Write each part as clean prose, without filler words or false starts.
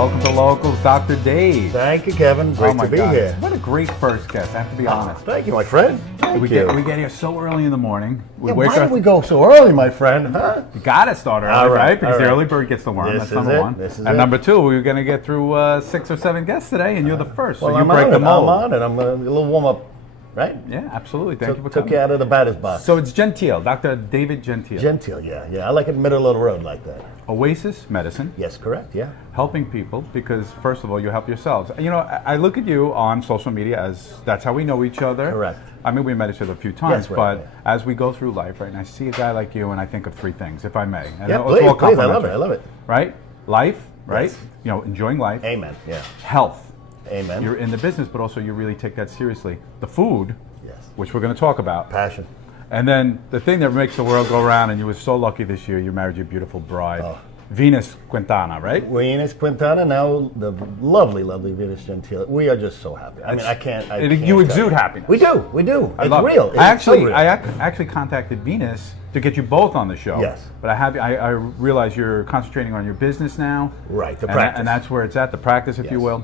Welcome to Locals, Dr. Dave. Thank you, Kevin. Great to be here. What a great first guest, I have to be honest. Thank you, my friend. We get here so early in the morning. Why did we go so early, my friend? Huh? You got to start early, right? Because the early bird gets the worm. That's number one. And number two, we're going to get through 6 or 7 guests today, and you're the first. Well, so you break the mold. I'm on it. I'm going to a little warm up. Right? Yeah, absolutely. Thank you for coming. Took you out of the batter's box. So it's Gentile, Dr. David Gentile. Gentile, yeah. I like it middle of the road like that. Oasis Medicine. Yes, correct, yeah. Helping people because, first of all, you help yourselves. You know, I look at you on social media as that's how we know each other. Correct. I mean, we met each other a few times, yes, right, but as we go through life, right, and I see a guy like you and I think of 3 things, if I may. And yeah, please, I love it. Right? Life, right? Yes. You know, enjoying life. Amen, yeah. Health. Amen. You're in the business, but also you really take that seriously. The food. Yes. Which we're going to talk about. Passion. And then the thing that makes the world go round, and you were so lucky this year, you married your beautiful bride, Venus Quintana, right? Venus Quintana, now the lovely, lovely Venus Gentile. We are just so happy. I mean, I can't you exude happiness. We do. It's real. I actually contacted Venus to get you both on the show. Yes. But I realize you're concentrating on your business now. Right, the practice. And that's where it's at, the practice, if you will.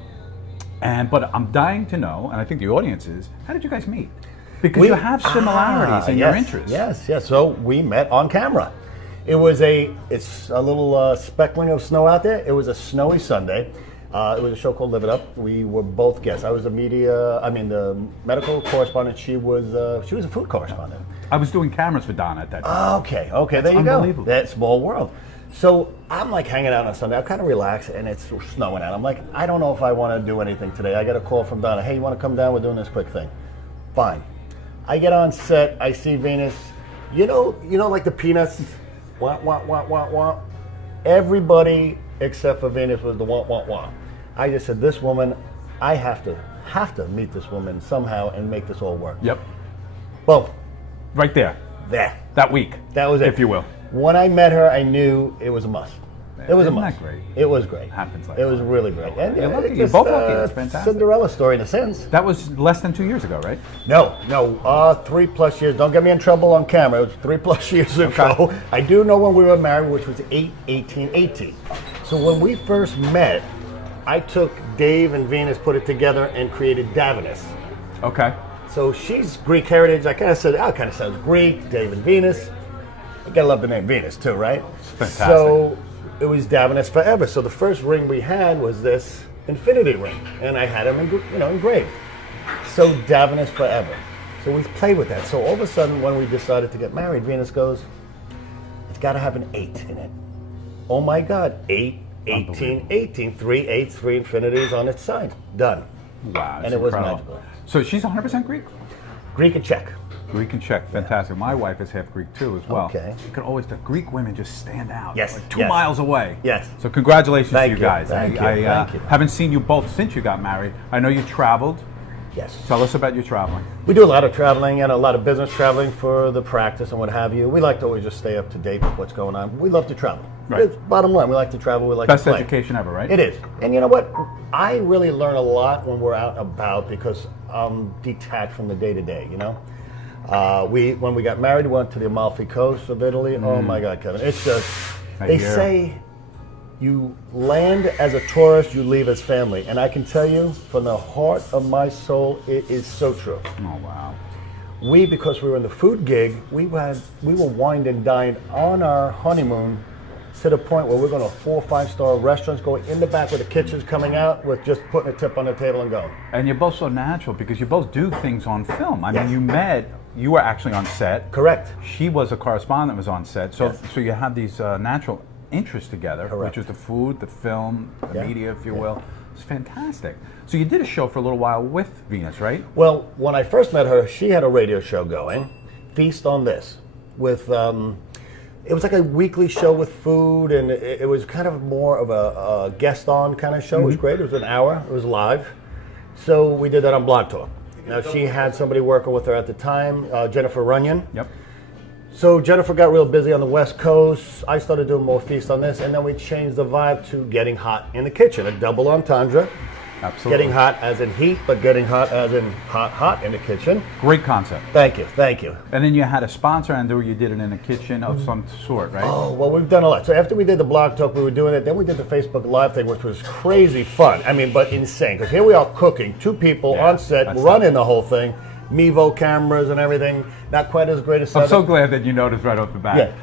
But I'm dying to know, and I think the audience is, how did you guys meet? Because you have similarities in your interests. Yes. So we met on camera. It's a little speckling of snow out there. It was a snowy Sunday. It was a show called Live It Up. We were both guests. I was the medical correspondent. She was a food correspondent. I was doing cameras for Donna at that time. Okay, there you go. That small world. So I'm like hanging out on Sunday. I'm kind of relaxed, and it's snowing out. I'm like, I don't know if I want to do anything today. I got a call from Donna. Hey, you want to come down? We're doing this quick thing. Fine. I get on set. I see Venus. You know, like the Peanuts. Wah, wah, wah, wah, wah. Everybody except for Venus was the wah, wah, wah. I just said, this woman, I have to meet this woman somehow and make this all work. Yep. Boom. Right there. There. That week. That was it. If you will. When I met her, I knew it was a must. It was a must. Isn't that great? It was great. Happens like it was really great. And you're lucky. You're both lucky. It's fantastic. Cinderella story in a sense. That was less than 2 years ago, right? No. 3+ years. Don't get me in trouble on camera. It was 3+ years ago. I do know when we were married, which was 8/18/18. So when we first met, I took Dave and Venus, put it together, and created Davinus. Okay. So she's Greek heritage. I kind of sounds Greek. Dave and Venus. You gotta love the name Venus too, right? It's fantastic. So it was Davinus forever. So the first ring we had was this infinity ring, and I had them engraved. So Davinus forever. So we played with that. So all of a sudden, when we decided to get married, Venus goes, "It's got to have an 8 in it." Oh my God, 8, 18, 18, 3 8s, 3 infinities on its side. Done. Wow, and it was magical. So she's 100% Greek? Greek and Czech. Greek and Czech, fantastic. My wife is half Greek too, as well. Okay. You can always tell Greek women just stand out. Yes. Like 2 miles away. Yes. So congratulations to you guys. Thank you. Haven't seen you both since you got married. I know you traveled. Yes. Tell us about your traveling. We do a lot of traveling and a lot of business traveling for the practice and what have you. We like to always just stay up to date with what's going on. We love to travel. Right. It's bottom line. We like to travel. We like Best to play. education ever, right? It is. And you know what? I really learn a lot when we're out and about because I'm detached from the day-to-day, you know? When we got married, we went to the Amalfi Coast of Italy. Oh my God, Kevin. It's just, they say you land as a tourist, you leave as family. And I can tell you, from the heart of my soul, it is so true. Oh, wow. Because we were in the food gig, we were wined and dined on our honeymoon to the point where we're going to 4 or 5-star restaurants, going in the back where the kitchen's coming out with just putting a tip on the table and going. And you're both so natural because you both do things on film. I mean, you were actually on set. Correct. She was a correspondent that was on set. So you have these natural interests together, which is the food, the film, the media, if you will. It's fantastic. So you did a show for a little while with Venus, right? Well, when I first met her, she had a radio show going, Feast on This, with it was like a weekly show with food, and it was kind of more of a guest on kind of show. It was great. It was an hour. It was live. So we did that on Blog Talk. Now she had somebody working with her at the time, Jennifer Runyon. Yep. So Jennifer got real busy on the West Coast. I started doing more Feast on This, and then we changed the vibe to Getting Hot in the Kitchen, a double entendre. Absolutely. Getting hot as in heat, but getting hot as in hot in the kitchen. Great concept. Thank you, thank you. And then you had a sponsor, and you did it in a kitchen of some sort, right? Oh, well, we've done a lot. So after we did the blog talk, we were doing it. Then we did the Facebook Live thing, which was crazy fun. I mean, but insane. Because here we are cooking, 2 people on set, running the whole thing. Mevo cameras and everything. Not quite as great as I'm so glad that you noticed right off the bat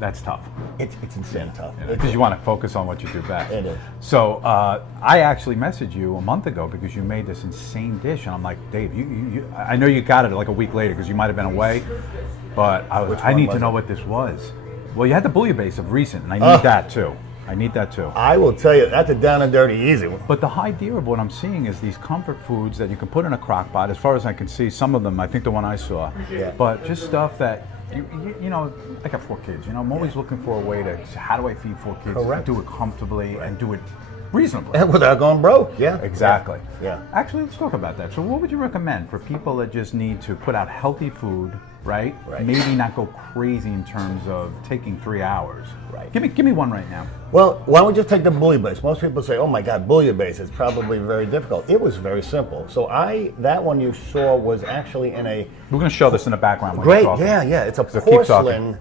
that's tough. It's insane tough. Because you want to focus on what you do best. It is. So I actually messaged you a month ago because you made this insane dish, and I'm like, Dave, I know you got it like a week later because you might have been away, but I need to know what this was. Well, you had the bouillabaisse of recent, and I need that too. I need that too. I will tell you, that's a down and dirty easy one. But the idea of what I'm seeing is these comfort foods that you can put in a crock pot. As far as I can see, some of them, I think the one I saw, but just stuff that, you know, I got 4 kids, you know, I'm always looking for a way to, how do I feed 4 kids, do it comfortably and do it reasonably. And without going broke, Exactly. Yeah. Actually, let's talk about that. So what would you recommend for people that just need to put out healthy food, right? Maybe not go crazy in terms of taking 3 hours. Right. Give me one right now. Well, why don't we just take the bouillabaisse? Most people say, oh my God, bouillabaisse is probably very difficult. It was very simple. So that one you saw was actually in a... We're going to show this in the background. Great, yeah. It's a porcelain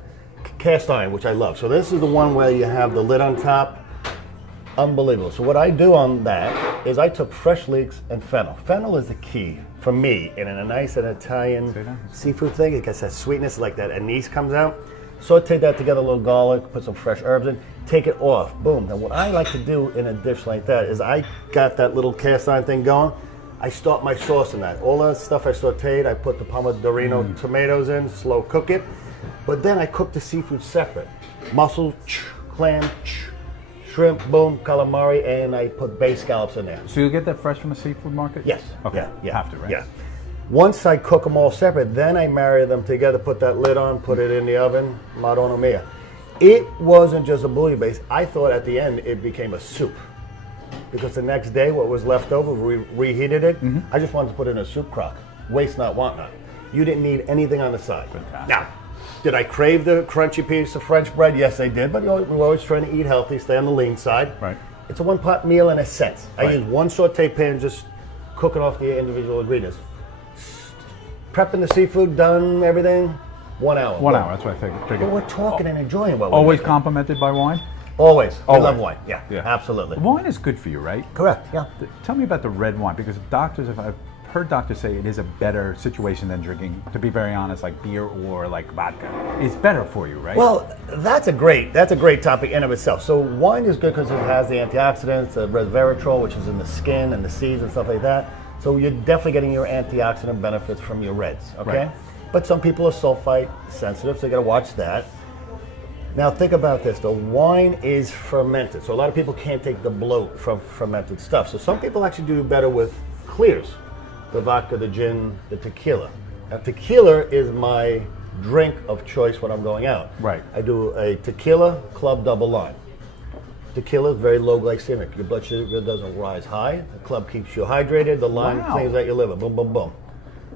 cast iron, which I love. So this is the one where you have the lid on top. Unbelievable. So what I do on that is I took fresh leeks and fennel. Fennel is the key for me in a nice and Italian seafood thing. It gets that sweetness, like that anise comes out. Saute that together, a little garlic, put some fresh herbs in, take it off, boom. Now what I like to do in a dish like that is I got that little cast iron thing going. I start my sauce in that. All that stuff I sauteed, I put the pomodorino tomatoes in, slow cook it. But then I cook the seafood separate. Mussel, clam, shrimp, boom, calamari, and I put bay scallops in there. So you get that fresh from the seafood market? Yes. Okay. You have to, right? Yeah. Once I cook them all separate, then I marry them together, put that lid on, put it in the oven, Madonna mia. It wasn't just a bouillabaisse. I thought at the end it became a soup. Because the next day, what was left over, we reheated it. I just wanted to put it in a soup crock. Waste not, want not. You didn't need anything on the side. Fantastic. Now, did I crave the crunchy piece of French bread? Yes, I did. But we're always trying to eat healthy, stay on the lean side. Right. It's a one-pot meal in a sense. I use one saute pan, just cooking off the individual ingredients. Prepping the seafood, done everything, 1 hour. 1 hour, that's what I figured. But we're talking and enjoying what we're Always making. complimented by wine? Always. I love wine. Yeah, absolutely. Wine is good for you, right? Correct, yeah. Tell me about the red wine, because I've heard doctors say it is a better situation than drinking, to be very honest, like beer or like vodka. It's better for you, right? Well, that's a great topic in of itself. So wine is good because it has the antioxidants, the resveratrol, which is in the skin and the seeds and stuff like that. So you're definitely getting your antioxidant benefits from your reds, okay? Right. But some people are sulfite sensitive, so you gotta watch that. Now think about this, the wine is fermented. So a lot of people can't take the bloat from fermented stuff. So some people actually do better with clears. The vodka, the gin, the tequila. Now tequila is my drink of choice when I'm going out. Right. I do a tequila club double lime. Tequila is very low glycemic. Your blood sugar doesn't rise high. The club keeps you hydrated. The lime cleans out your liver. Boom, boom, boom.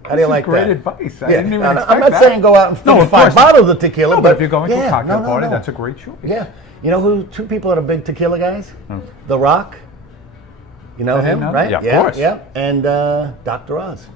How do you like that? Great advice. I didn't even expect I'm not that. saying go out and finish 5 bottles of tequila. No, but if you're going to a cocktail party, no. that's a great choice. Yeah. You know who 2 people that are big tequila guys? The Rock. You know him, right? Yeah, of course. Yeah. And Dr. Oz.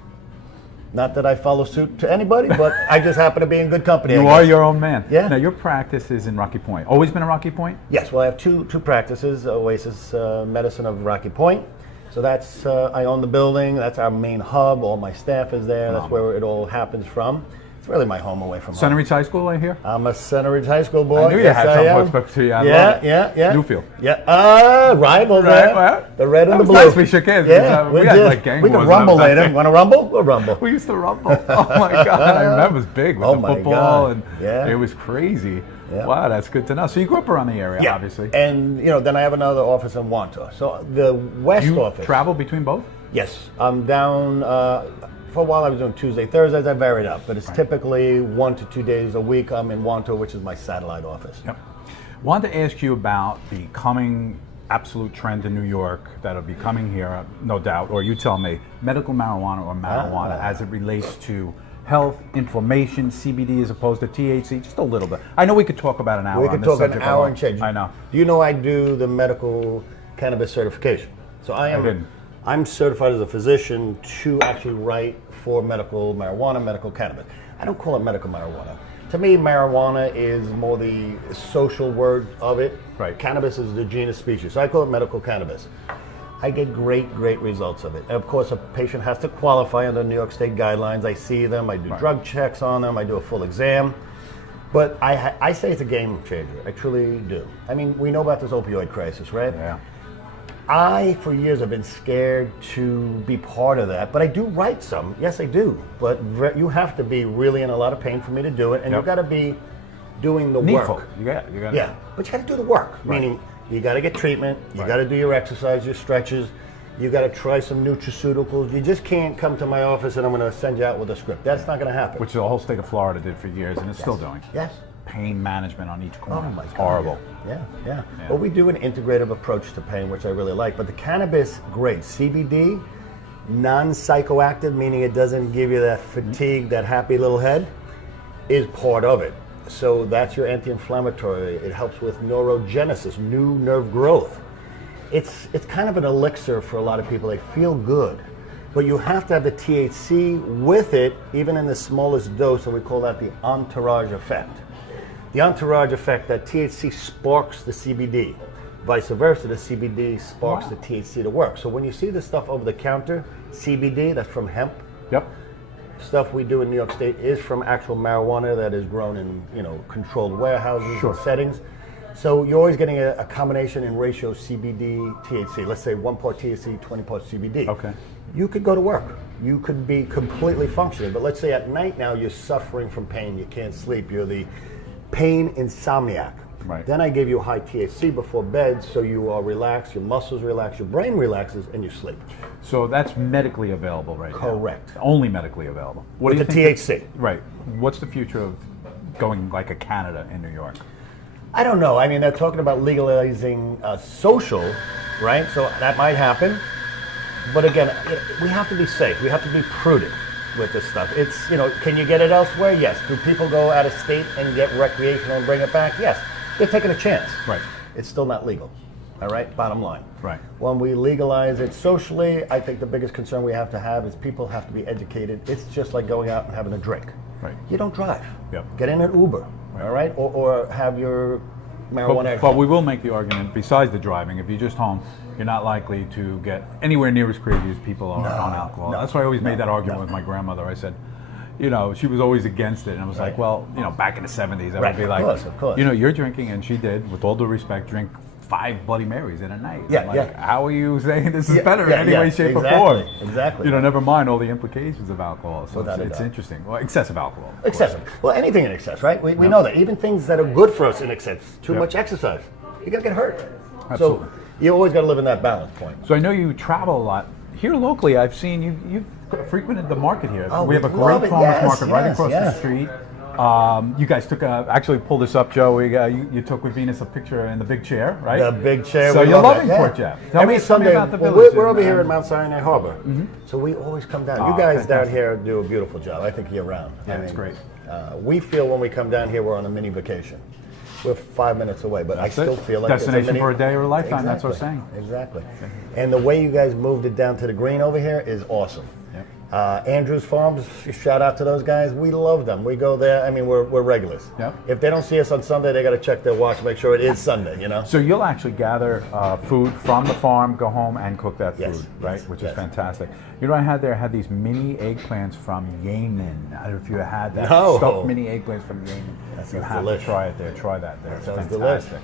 Not that I follow suit to anybody, but I just happen to be in good company. You are your own man. Yeah. Now, your practice is in Rocky Point. Always been in Rocky Point? Yes. Well, I have two practices, Oasis Medicine of Rocky Point. So that's, I own the building. That's our main hub. All my staff is there. That's where it all happens from. It's really my home away from home. Center Ridge High School, I hear? I'm a Center Ridge High School boy. I knew you had some spoke to you. I love it. Yeah. Newfield. Yeah. Rivals, Right, right? well, The red and the that was blue. nice we shook hands. Yeah, We had like gang we can wars rumble and I was later. like- Want to rumble? We'll rumble. We used to rumble. Oh my God. I remember it was big with the football. And it was crazy. Yeah. Wow, that's good to know. So you grew up around the area, obviously. And, then I have another office in Wantor. So the West office. Travel between both? Yes. I'm down, for a while I was doing Tuesday, Thursdays. I varied up. But it's typically 1 to 2 days a week. I'm in Wantor, which is my satellite office. Yep. Wanted to ask you about the coming absolute trend in New York that'll be coming here, no doubt, or you tell me, medical marijuana or marijuana as it relates to health, inflammation, CBD as opposed to THC, just a little bit. I know we could talk about an hour. We could talk an hour and change. I know. Do you know I do the medical cannabis certification? So I I'm certified as a physician to actually write for medical marijuana, medical cannabis. I don't call it medical marijuana. To me, marijuana is more the social word of it. Right. Cannabis is the genus species, so I call it medical cannabis. I get great results of it. And of course, a patient has to qualify under New York State guidelines. I see them, I do drug checks on them, I do a full exam. But I say it's a game changer. I truly do. I mean, we know about this opioid crisis, right? Yeah. I, for years, have been scared to be part of that, but I do write some. Yes, I do. But you have to be really in a lot of pain for me to do it, and you've got to be doing the work. You got Yeah, but you got to do the work. Right. Meaning, you got to get treatment. You got to do your exercise, your stretches. You got to try some nutraceuticals. You just can't come to my office and I'm going to send you out with a script. That's not going to happen. Which the whole state of Florida did for years, and it's still doing. Yes. Pain management on each corner. Oh my It's God. horrible. Yeah. But we do an integrative approach to pain, which I really like. But the cannabis, great. CBD, non-psychoactive, meaning it doesn't give you that fatigue, that happy little head, is part of it. So that's your anti-inflammatory. It helps with neurogenesis, new nerve growth. It's kind of an elixir for a lot of people. They feel good. But you have to have the THC with it, even in the smallest dose, and we call that the entourage effect. The entourage effect, that THC sparks the CBD. Vice versa, the CBD sparks the THC to work. So when you see this stuff over the counter, CBD, that's from hemp. Yep. Stuff we do in New York State is from actual marijuana that is grown in, controlled warehouses and settings. So you're always getting a combination in ratio CBD, THC. Let's say 1 part THC, 20 parts CBD. Okay. You could go to work. You could be completely functioning. But let's say at night now you're suffering from pain. You can't sleep. You're the pain insomniac. Right. Then I give you high THC before bed so you are relaxed, your muscles relax, your brain relaxes, and you sleep. So that's medically available right now. Correct. Only medically available. What With do the you think THC. Right. What's the future of going like a Canada in New York? I don't know. I mean, they're talking about legalizing social, right? So that might happen. But again, we have to be safe. We have to be prudent with this stuff. It's, can you get it elsewhere? Yes. Do people go out of state and get recreational and bring it back? Yes. They're taking a chance. Right. It's still not legal. All right? Bottom line. Right. When we legalize it socially, I think the biggest concern we have to have is people have to be educated. It's just like going out and having a drink. Right. You don't drive. Yep. Get in an Uber. All right? Or have your marijuana. But we will make the argument, besides the driving, if you're just home, you're not likely to get anywhere near as crazy as people are on alcohol. That's why I always made that argument with my grandmother. I said, she was always against it. And I was like, well, back in the 70s, I would be like, of course. you're drinking, and she did, with all due respect, drink 5 Bloody Marys in a night. Yeah, I'm like, how are you saying this is better in any way, shape, exactly, or form? Exactly. Never mind all the implications of alcohol. So Without a it's doubt. interesting. Well, excessive alcohol. of Excessive. course. Well, anything in excess, right? We know that. Even things that are good for us in excess. Too much exercise. You're going to get hurt. Absolutely. So you always got to live in that balance point. So I know you travel a lot. Here locally, I've seen you've frequented the market here. Oh, we have a we love great it. farmers Yes, market right yes, across yes. the street. You guys took actually pull this up, Joe. You took with Venus a picture in the big chair, right? The big chair. So we you're love loving that, Port Jeff. Tell Every me Sunday, about the well, village. we're over here in Mount Sinai Harbor, so we always come down. Oh, You guys down fantastic. here do a beautiful job. I think year round. Yeah, it's great. We feel when we come down here, we're on a mini vacation. We're 5 minutes away, but That's I still it. feel like Destination it's a mini, for a day or a lifetime. Exactly. That's what I'm saying. Exactly. And the way you guys moved it down to the green over here is awesome. Andrews Farms, shout out to those guys. We love them. We go there. I mean, we're regulars. Yep. If they don't see us on Sunday, they got to check their watch, make sure it is Sunday. So you'll actually gather food from the farm, go home, and cook that food, Yes, right? yes, Which yes. is fantastic. I had these mini eggplants from Yemen. I don't know if you had that. No. Stuffed mini eggplants from Yemen. That You sounds have delicious. to try it there. Try that there. It's sounds fantastic.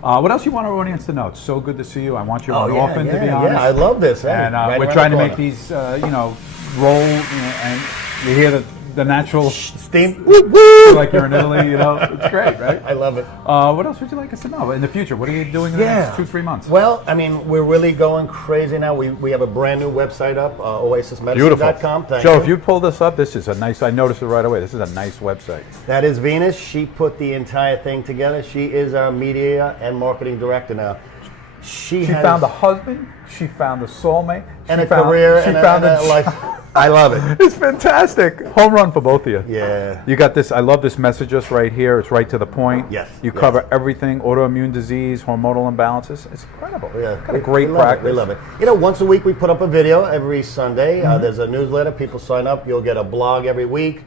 What else you want our audience to know? It's so good to see you. I want you on often, to be honest. Yeah, I love this. Hey, And right we're around trying the to make corner. these, roll, and you hear the natural Steam. like you're in Italy, It's great, right? I love it. What else would you like us to know in the future? What are you doing in the next 2-3 months? Well, I mean, we're really going crazy now. We have a brand new website up, oasismedicine.com. Thank Joe, you. if you pull this up, this is a nice, I noticed it right away. This is a nice website. That is Venus. She put the entire thing together. She is our media and marketing director now. She She has found a husband, she found a soulmate, and she a found, career she and found a life. I love it. It's fantastic. Home run for both of you. Yeah. You got this. I love this messages right here. It's right to the point. Yes. You yes. cover everything: autoimmune disease, hormonal imbalances. It's incredible. Yeah. Got a great we love practice. It. We love it. You know, once a week we put up a video every Sunday. There's a newsletter. People sign up. You'll get a blog every week.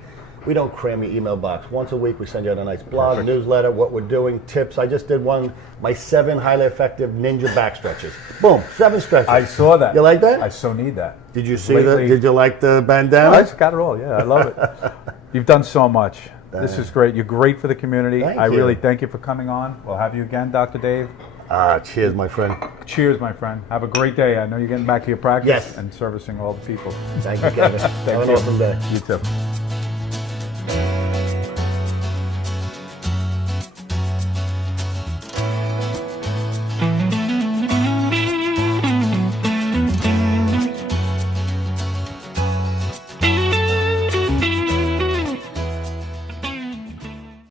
We don't cram your email box. Once a week we send you out a nice blog, a newsletter, what we're doing, tips. I just did one, my 7 highly effective ninja back stretches. Boom, 7 stretches. I saw that. You like that? I so need that. Did you see that? Did you like the bandana? I just got it all. Yeah, I love it. You've done so much. This is great. You're great for the community. Thank I you. really thank you for coming on. We'll have you again, Dr. Dave. Cheers, my friend. Cheers, my friend. Have a great day. I know you're getting back to your practice Yes. and servicing all the people. Thank you, Kevin. Have an awesome day. You too.